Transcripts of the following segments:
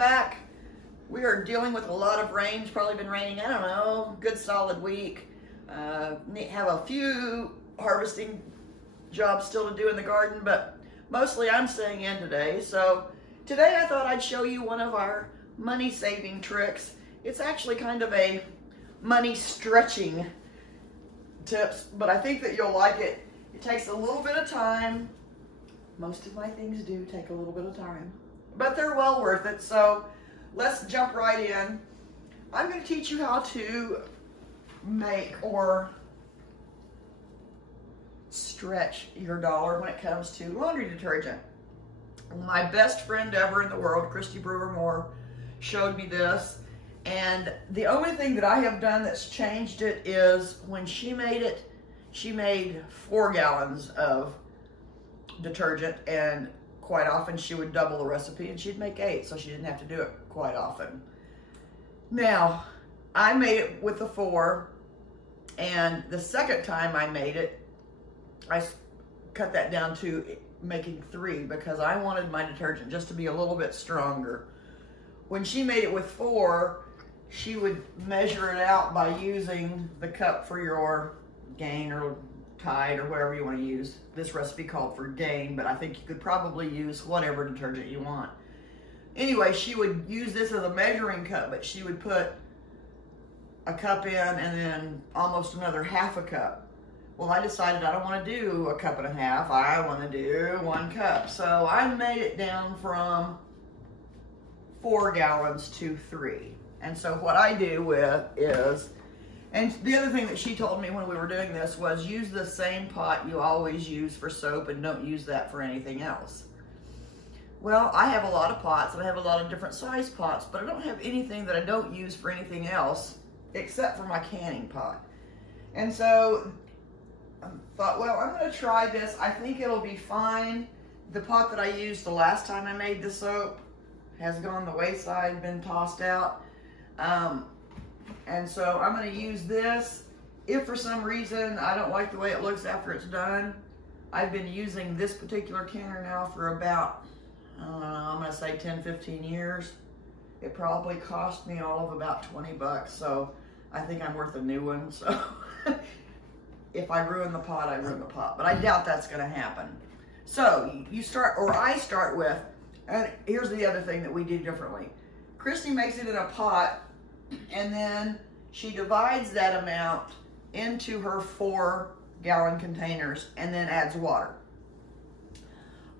back. We are dealing with a lot of rain. It's probably been raining, I don't know, good solid week. Have a few harvesting jobs still to do in the garden, but mostly I'm staying in today. So today I thought I'd show you one of our money saving tricks. It's actually kind of a money stretching tips, but I think that you'll like it. It takes a little bit of time. Most of my things do take a little bit of time, but they're well worth it. So let's jump right in. I'm going to teach you how to make or stretch your dollar when it comes to laundry detergent. My best friend ever in the world, Christy Brewer Moore, showed me this, and the only thing that I have done that's changed it is when she made it, she made 4 gallons of detergent, and quite often she would double the recipe and she'd make 8, so she didn't have to do it quite often. Now, I made it with the 4, and the second time I made it, I cut that down to making 3 because I wanted my detergent just to be a little bit stronger. When she made it with 4, she would measure it out by using the cup for your Gain or Tide or whatever you want to use. This recipe called for Gain, but I think you could probably use whatever detergent you want. Anyway, she would use this as a measuring cup, but she would put a cup in and then almost another half a cup. Well, I decided I don't want to do a cup and a half. I want to do 1 cup. So I made it down from 4 gallons to 3. And so what I do with is, and the other thing that she told me when we were doing this was use the same pot you always use for soap and don't use that for anything else. Well, I have a lot of pots and I have a lot of different size pots, but I don't have anything that I don't use for anything else except for my canning pot. And so I thought, well, I'm going to try this. I think it'll be fine. The pot that I used the last time I made the soap has gone the wayside, been tossed out. And so I'm going to use this. If for some reason I don't like the way it looks after it's done, I've been using this particular canner now for about, I'm going to say 10, 15 years. It probably cost me all of about 20 bucks. So I think I'm worth a new one. So if I ruin the pot, I ruin the pot. But I doubt that's going to happen. So you start, or I start with, and here's the other thing that we do differently. Christy makes it in a pot, and then she divides that amount into her 4-gallon containers and then adds water.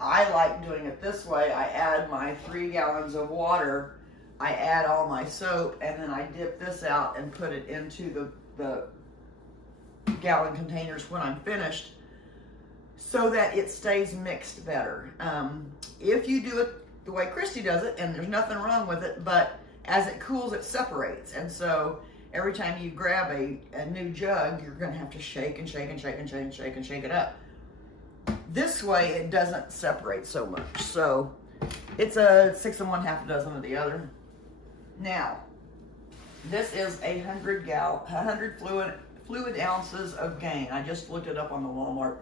I like doing it this way. I add my 3 gallons of water, I add all my soap, and then I dip this out and put it into the gallon containers when I'm finished so that it stays mixed better. If you do it the way Christy does it, and there's nothing wrong with it, but as it cools, it separates. And so every time you grab a new jug, you're going to have to shake and shake and shake and shake and shake and shake it up. This way, it doesn't separate so much. So it's a 6 1/2 dozen of the other. Now, this is 100 fluid ounces of Gain. I just looked it up on the Walmart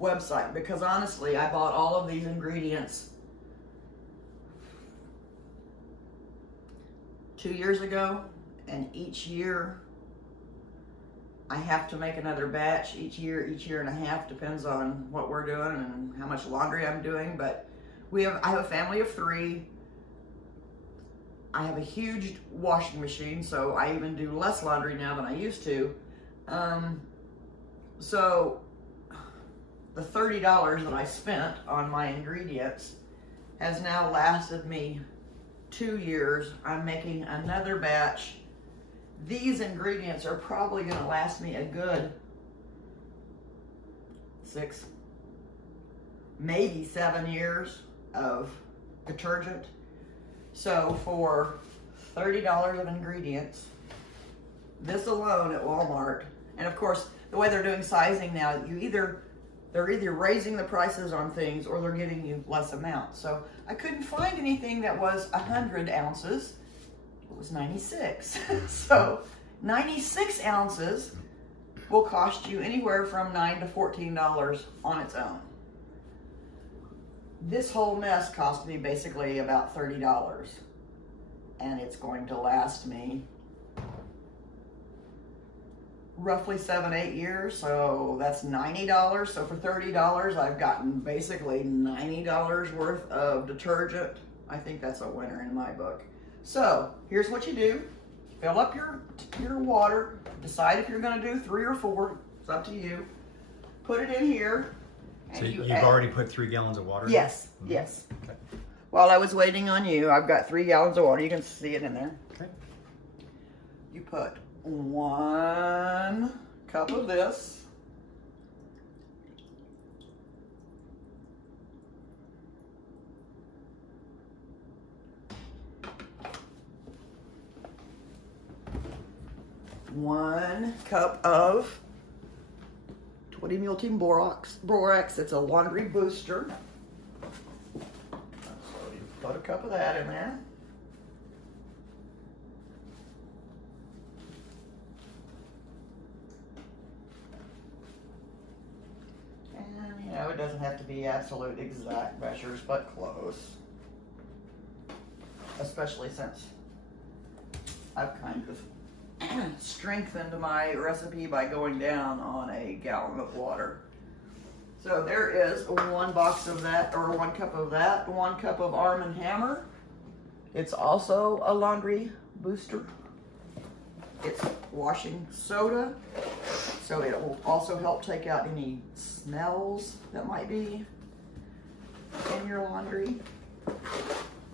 website because honestly, I bought all of these ingredients 2 years ago, and each year I have to make another batch each year and a half, depends on what we're doing and how much laundry I'm doing. But I have a family of 3. I have a huge washing machine, so I even do less laundry now than I used to. So the $30 that I spent on my ingredients has now lasted me 2 years. I'm making another batch. These ingredients are probably going to last me a good 6, maybe 7 years of detergent. So for $30 of ingredients, this alone at Walmart, and of course the way they're doing sizing now, they're either raising the prices on things or they're giving you less amounts. So I couldn't find anything that was 100 ounces. It was 96. So 96 ounces will cost you anywhere from $9 to $14 on its own. This whole mess cost me basically about $30. and it's going to last me roughly 7-8 years. So that's $90. So for $30, I've gotten basically $90 worth of detergent. I think that's a winner in my book. So here's what you do. Fill up your water. Decide if you're going to do 3 or 4. It's up to you. Put it in here. So you've already put 3 gallons of water in? Yes, yes. Okay. While I was waiting on you, I've got 3 gallons of water. You can see it in there. Okay. You put 1 cup of this. One cup of 20 mule team borax. It's a laundry booster. So you put a cup of that in there. And you know, it doesn't have to be absolute exact measures, but close. Especially since I've kind of strengthened my recipe by going down on a gallon of water. So there is 1 box of that, or 1 cup of that, 1 cup of Arm & Hammer. It's also a laundry booster. It's washing soda, so it will also help take out any smells that might be in your laundry.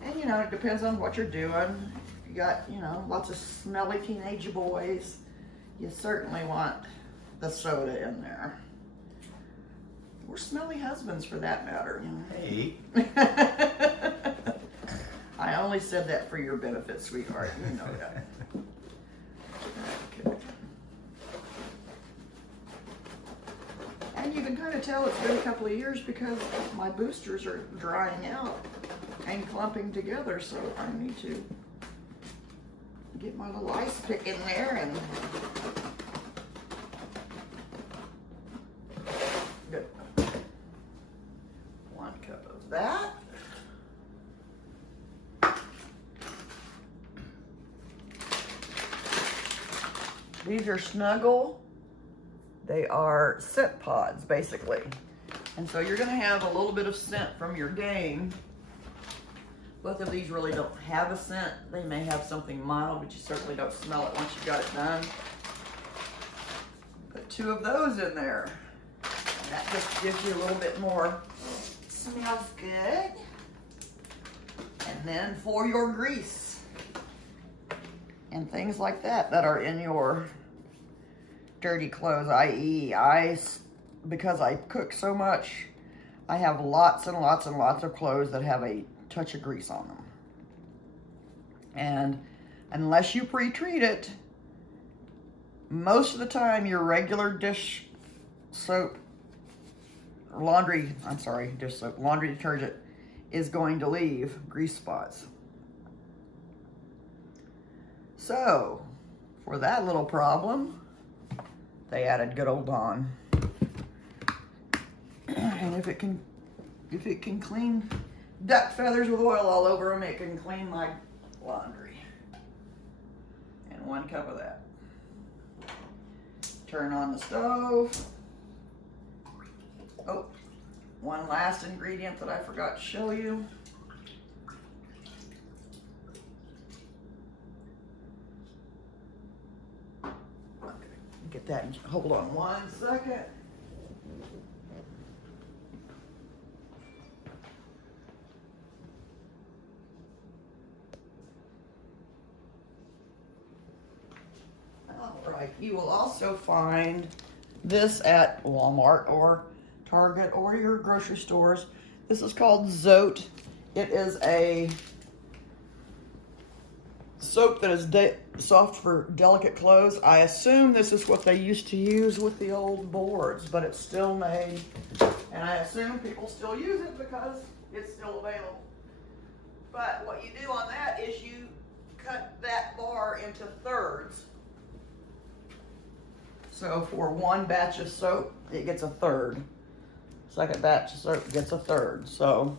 And you know, it depends on what you're doing. You got, you know, lots of smelly teenage boys, you certainly want the soda in there. Or smelly husbands for that matter. Hey. I only said that for your benefit, sweetheart. You know that. Okay. And you can kind of tell it's been a couple of years because my boosters are drying out and clumping together, so I need to get my little ice pick in there and good. 1 cup of that. These are Snuggle. They are scent pods, basically. And so you're gonna have a little bit of scent from your game. Both of these really don't have a scent. They may have something mild, but you certainly don't smell it once you've got it done. Put 2 of those in there. And that just gives you a little bit more, smells good. And then for your grease and things like that that are in your dirty clothes, i.e. because I cook so much, I have lots and lots and lots of clothes that have a touch of grease on them. And unless you pre-treat it, most of the time your regular dish soap, laundry detergent is going to leave grease spots. So for that little problem, they added good old Dawn. And if it can clean duck feathers with oil all over them, it can clean my laundry. And 1 cup of that. Turn on the stove. Oh, one last ingredient that I forgot to show you. Okay, get that, hold on 1 second. Alright, you will also find this at Walmart or Target or your grocery stores. This is called Zote. It is a soap that is soft for delicate clothes. I assume this is what they used to use with the old boards, but it's still made. And I assume people still use it because it's still available. But what you do on that is you cut that bar into thirds. So for 1 batch of soap, it gets a third. Second batch of soap gets a third. So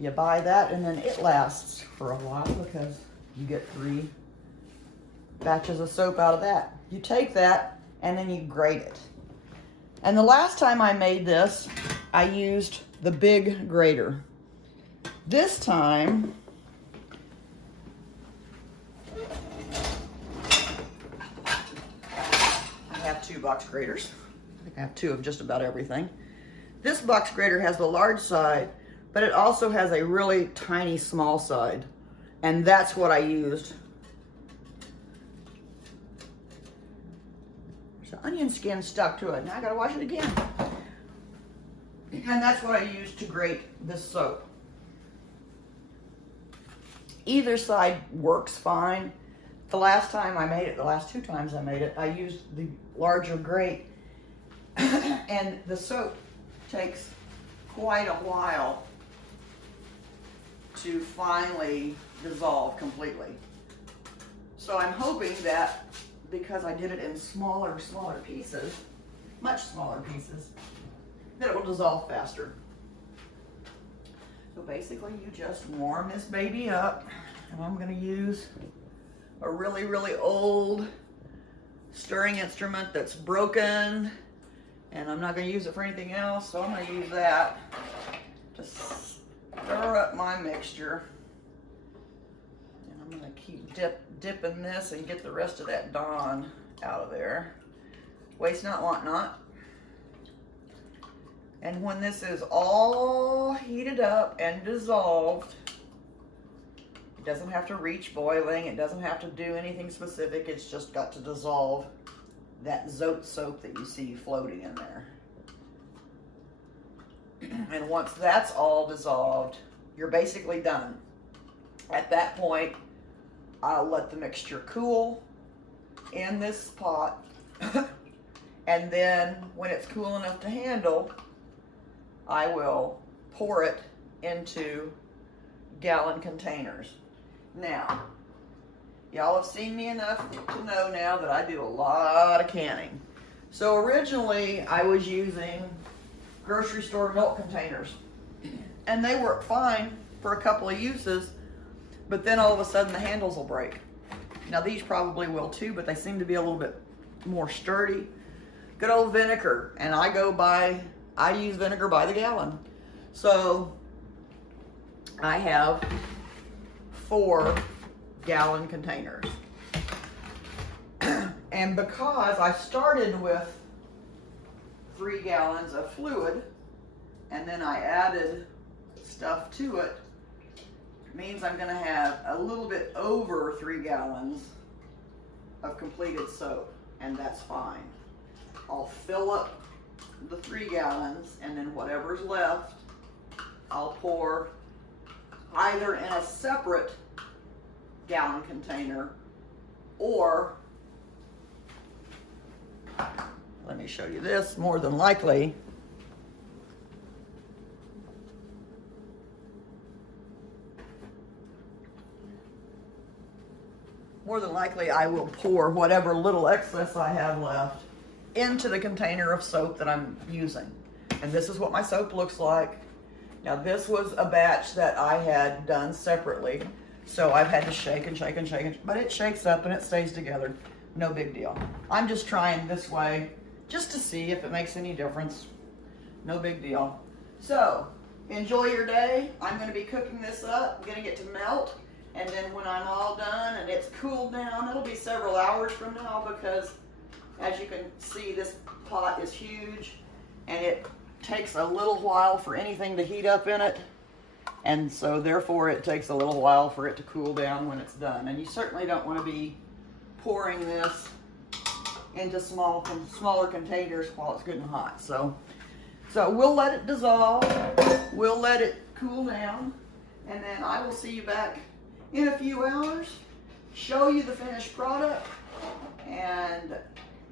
you buy that and then it lasts for a while because You get 3 batches of soap out of that. You take that and then you grate it. And the last time I made this, I used the big grater. This time, I have 2 box graters. I think I have 2 of just about everything. This box grater has the large side, but it also has a really tiny small side. And that's what I used. There's an onion skin stuck to it. Now I gotta wash it again. And that's what I used to grate this soap. Either side works fine. The last time I made it, the last 2 times I made it, I used the larger grate. And the soap takes quite a while to finally dissolve completely. So I'm hoping that because I did it in smaller pieces, much smaller pieces, that it will dissolve faster. So basically you just warm this baby up, and I'm gonna use a really old stirring instrument that's broken, and I'm not gonna use it for anything else, so I'm gonna use that to stir up my mixture. And I'm gonna keep dipping this and get the rest of that Dawn out of there. Waste not, want not. And when this is all heated up and dissolved, it doesn't have to reach boiling, it doesn't have to do anything specific, it's just got to dissolve that Zote soap that you see floating in there. And once that's all dissolved, you're basically done. At that point, I'll let the mixture cool in this pot. And then when it's cool enough to handle, I will pour it into gallon containers. Now, y'all have seen me enough to know now that I do a lot of canning. So originally I was using grocery store milk containers, and they work fine for a couple of uses, but then all of a sudden the handles will break. Now these probably will too, but they seem to be a little bit more sturdy. Good old vinegar, and I use vinegar by the gallon. So I have 4 gallon containers. And because I started with 3 gallons of fluid and then I added stuff to it, means I'm gonna have a little bit over 3 gallons of completed soap, and that's fine. I'll fill up the 3 gallons, and then whatever's left, I'll pour either in a separate gallon container, or, let me show you this, more than likely, I will pour whatever little excess I have left into the container of soap that I'm using. And this is what my soap looks like. Now this was a batch that I had done separately, so I've had to shake and shake and shake, but it shakes up and it stays together. No big deal. I'm just trying this way just to see if it makes any difference. No big deal. So enjoy your day. I'm going to be cooking this up, getting it to melt, and then when I'm all done and it's cooled down, it'll be several hours from now, because as you can see, this pot is huge and it takes a little while for anything to heat up in it, and so therefore it takes a little while for it to cool down when it's done. And you certainly don't want to be pouring this into smaller containers while it's good and hot. So we'll let it dissolve, we'll let it cool down, and then I will see you back in a few hours, show you the finished product, and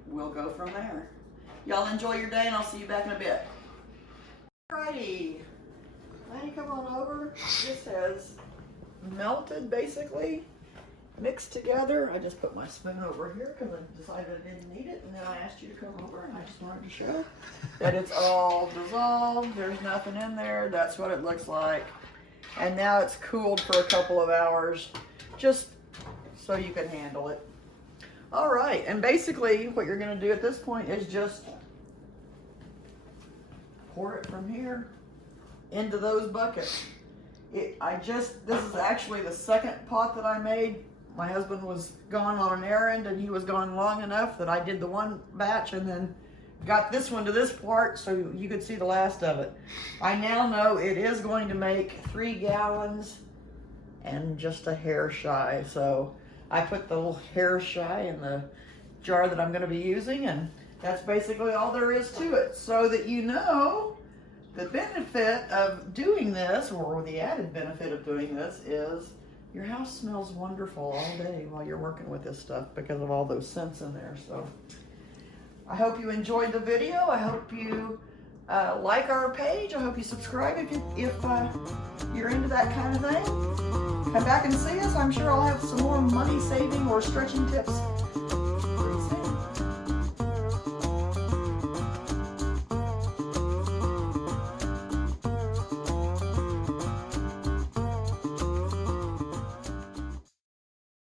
we'll go from there. Y'all enjoy your day, and I'll see you back in a bit. Alrighty, Lani, come on over. This has melted, basically, mixed together. I just put my spoon over here because I decided I didn't need it, and then I asked you to come over, and I just wanted to show that it's all dissolved. There's nothing in there. That's what it looks like. And now it's cooled for a couple of hours. Just so you can handle it. All right, and basically what you're gonna do at this point is just pour it from here into those buckets. This is actually the second pot that I made. My husband was gone on an errand and he was gone long enough that I did the one batch and then got this one to this part so you could see the last of it. I now know it is going to make 3 gallons and just a hair shy. So I put the little hair shy in the jar that I'm going to be using, and that's basically all there is to it. So that you know, the benefit of doing this, or the added benefit of doing this, is your house smells wonderful all day while you're working with this stuff because of all those scents in there. So I hope you enjoyed the video. I hope you like our page. I hope you subscribe if you're into that kind of thing. Come back and see us. I'm sure I'll have some more money saving or stretching tips